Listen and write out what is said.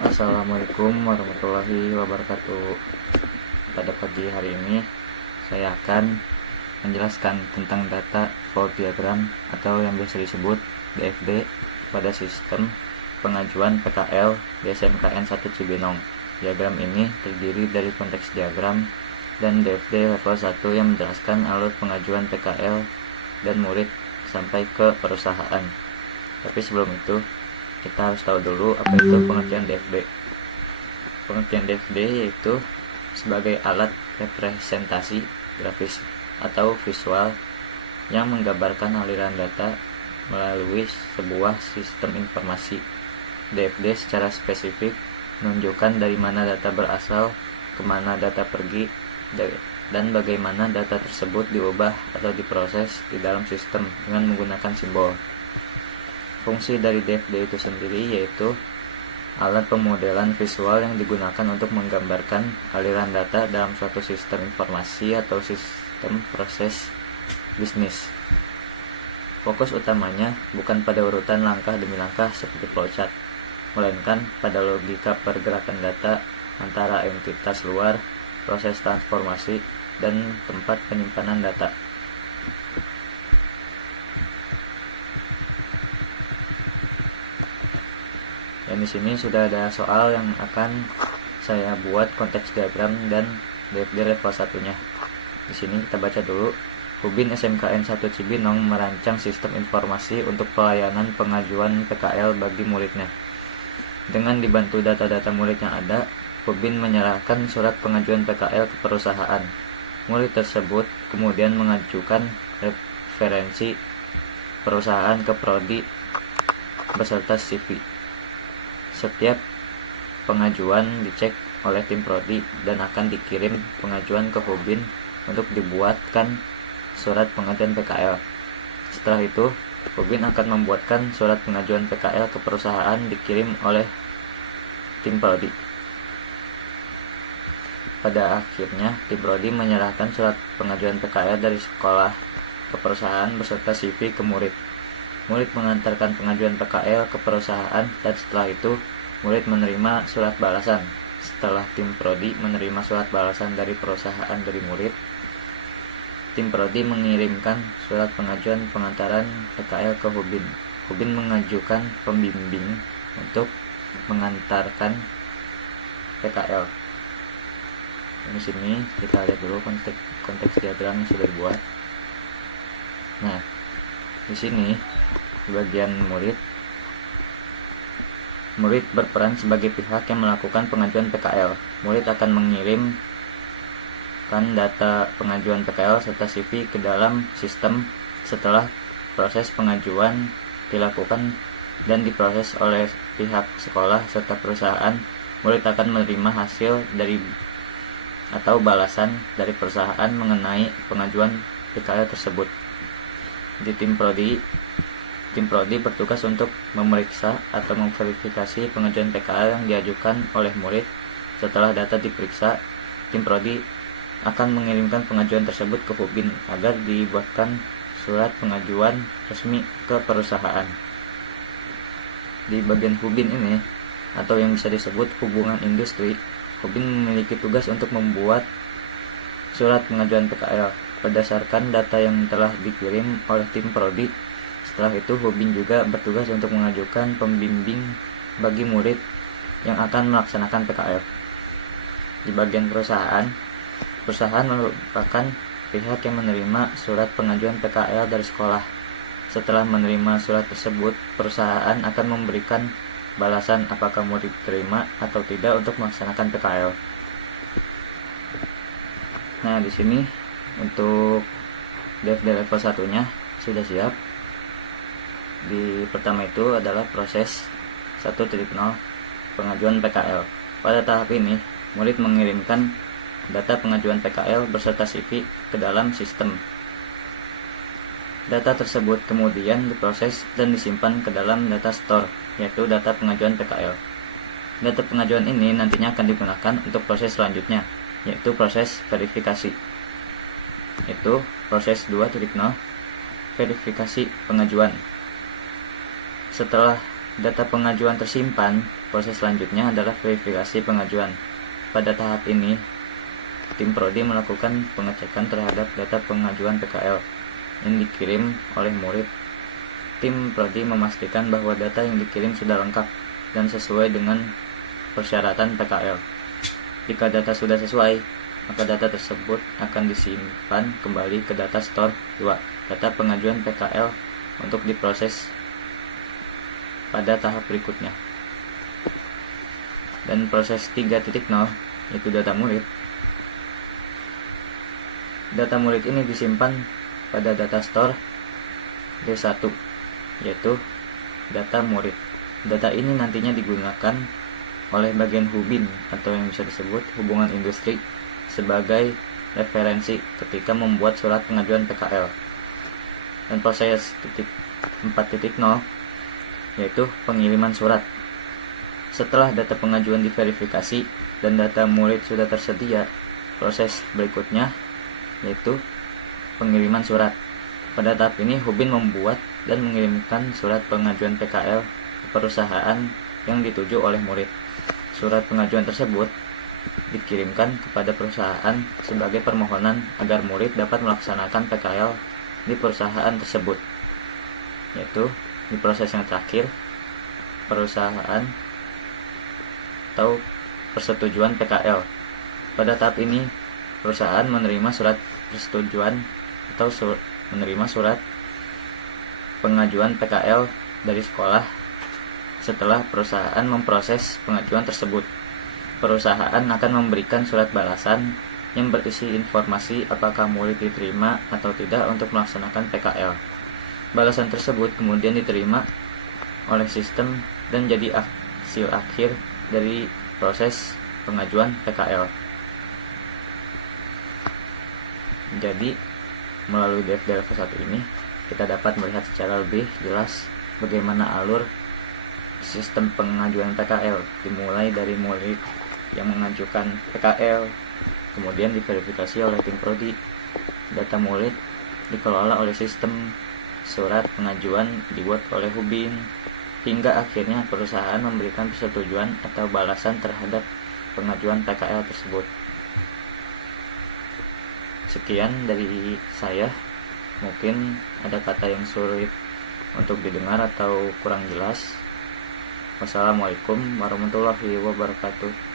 Assalamualaikum warahmatullahi wabarakatuh. Pada pagi hari ini saya akan menjelaskan tentang data flow diagram atau yang biasa disebut DFD pada sistem pengajuan PKL di SMKN 1 Cibinong. Diagram ini terdiri dari konteks diagram dan DFD level 1 yang menjelaskan alur pengajuan PKL dan murid sampai ke perusahaan. Tapi sebelum itu, kita harus tahu dulu apa itu pengertian DFD. Pengertian DFD yaitu sebagai alat representasi grafis atau visual yang menggambarkan aliran data melalui sebuah sistem informasi. DFD secara spesifik menunjukkan dari mana data berasal, kemana data pergi, dan bagaimana data tersebut diubah atau diproses di dalam sistem dengan menggunakan simbol. Fungsi dari DFD itu sendiri yaitu alat pemodelan visual yang digunakan untuk menggambarkan aliran data dalam suatu sistem informasi atau sistem proses bisnis. Fokus utamanya bukan pada urutan langkah demi langkah seperti flowchart, melainkan pada logika pergerakan data antara entitas luar, proses transformasi, dan tempat penyimpanan data. Dan di sini sudah ada soal yang akan saya buat konteks diagram dan DFD level 1-nya. Di sini kita baca dulu. Hubin SMKN 1 Cibinong merancang sistem informasi untuk pelayanan pengajuan PKL bagi muridnya. Dengan dibantu data-data murid yang ada, Hubin menyerahkan surat pengajuan PKL ke perusahaan. Murid tersebut kemudian mengajukan referensi perusahaan ke prodi beserta CV. Setiap pengajuan dicek oleh tim prodi dan akan dikirim pengajuan ke Hubin untuk dibuatkan surat pengajuan PKL. Setelah itu, Hubin akan membuatkan surat pengajuan PKL ke perusahaan dikirim oleh tim prodi. Pada akhirnya, tim prodi menyerahkan surat pengajuan PKL dari sekolah ke perusahaan beserta CV ke murid. Murid mengantarkan pengajuan PKL ke perusahaan dan setelah itu murid menerima surat balasan. Setelah tim prodi menerima surat balasan dari perusahaan dari murid, tim prodi mengirimkan surat pengajuan pengantaran PKL ke Hubin. Hubin mengajukan pembimbing untuk mengantarkan PKL. Di sini kita lihat dulu konteks diagram yang sudah dibuat. Nah, di sini di bagian murid berperan sebagai pihak yang melakukan pengajuan PKL. Murid akan mengirimkan data pengajuan PKL serta CV ke dalam sistem. Setelah proses pengajuan dilakukan dan diproses oleh pihak sekolah serta perusahaan, murid akan menerima hasil dari atau balasan dari perusahaan mengenai pengajuan PKL tersebut. Di tim prodi bertugas untuk memeriksa atau memverifikasi pengajuan PKL yang diajukan oleh murid. Setelah data diperiksa, tim prodi akan mengirimkan pengajuan tersebut ke Hubin agar dibuatkan surat pengajuan resmi ke perusahaan. Di bagian Hubin ini, atau yang bisa disebut hubungan industri, Hubin memiliki tugas untuk membuat surat pengajuan PKL berdasarkan data yang telah dikirim oleh tim prodi. Setelah itu, Hubin juga bertugas untuk mengajukan pembimbing bagi murid yang akan melaksanakan PKL. Di bagian perusahaan merupakan pihak yang menerima surat pengajuan PKL dari sekolah. Setelah menerima surat tersebut, perusahaan akan memberikan balasan apakah murid terima atau tidak untuk melaksanakan PKL. Nah, di sini untuk DFD level 1-nya sudah siap. Di pertama itu adalah proses 1.0 pengajuan PKL. Pada tahap ini, murid mengirimkan data pengajuan PKL beserta CV ke dalam sistem. Data tersebut kemudian diproses dan disimpan ke dalam data store, yaitu data pengajuan PKL. Data pengajuan ini nantinya akan digunakan untuk proses selanjutnya, yaitu proses verifikasi. Itu proses 2.0 verifikasi pengajuan. Setelah data pengajuan tersimpan, Proses selanjutnya adalah verifikasi pengajuan. Pada tahap ini, tim Prodi melakukan pengecekan terhadap data pengajuan PKL yang dikirim oleh murid. Tim Prodi memastikan bahwa data yang dikirim sudah lengkap dan sesuai dengan persyaratan PKL. Jika data sudah sesuai, maka data tersebut akan disimpan kembali ke data store 2, data pengajuan PKL, untuk diproses pada tahap berikutnya. Dan proses 3.0 yaitu data murid. Data murid ini disimpan pada data store D1, yaitu data murid. Data ini nantinya digunakan oleh bagian Hubin atau yang bisa disebut hubungan industri sebagai referensi ketika membuat surat pengajuan PKL. Dan proses 4.0 yaitu pengiriman surat. Setelah data pengajuan diverifikasi dan data murid sudah tersedia, proses berikutnya yaitu pengiriman surat. Pada tahap ini Hubin membuat dan mengirimkan surat pengajuan PKL ke perusahaan yang dituju oleh murid. Surat pengajuan tersebut dikirimkan kepada perusahaan sebagai permohonan agar murid dapat melaksanakan PKL di perusahaan tersebut, yaitu di proses yang terakhir, perusahaan atau persetujuan PKL. Pada tahap ini, perusahaan menerima surat persetujuan atau menerima surat pengajuan PKL dari sekolah. Setelah perusahaan memproses pengajuan tersebut, perusahaan akan memberikan surat balasan yang berisi informasi apakah murid diterima atau tidak untuk melaksanakan PKL. Balasan tersebut kemudian diterima oleh sistem dan jadi hasil akhir dari proses pengajuan PKL. Jadi, melalui DFDL 1 ini, kita dapat melihat secara lebih jelas bagaimana alur sistem pengajuan PKL, dimulai dari murid yang mengajukan PKL, kemudian diverifikasi oleh tim Prodi, data murid dikelola oleh sistem, surat pengajuan dibuat oleh Hubin, hingga akhirnya perusahaan memberikan persetujuan atau balasan terhadap pengajuan PKL tersebut. Sekian dari saya. Mungkin ada kata yang sulit untuk didengar atau kurang jelas. Wassalamualaikum warahmatullahi wabarakatuh.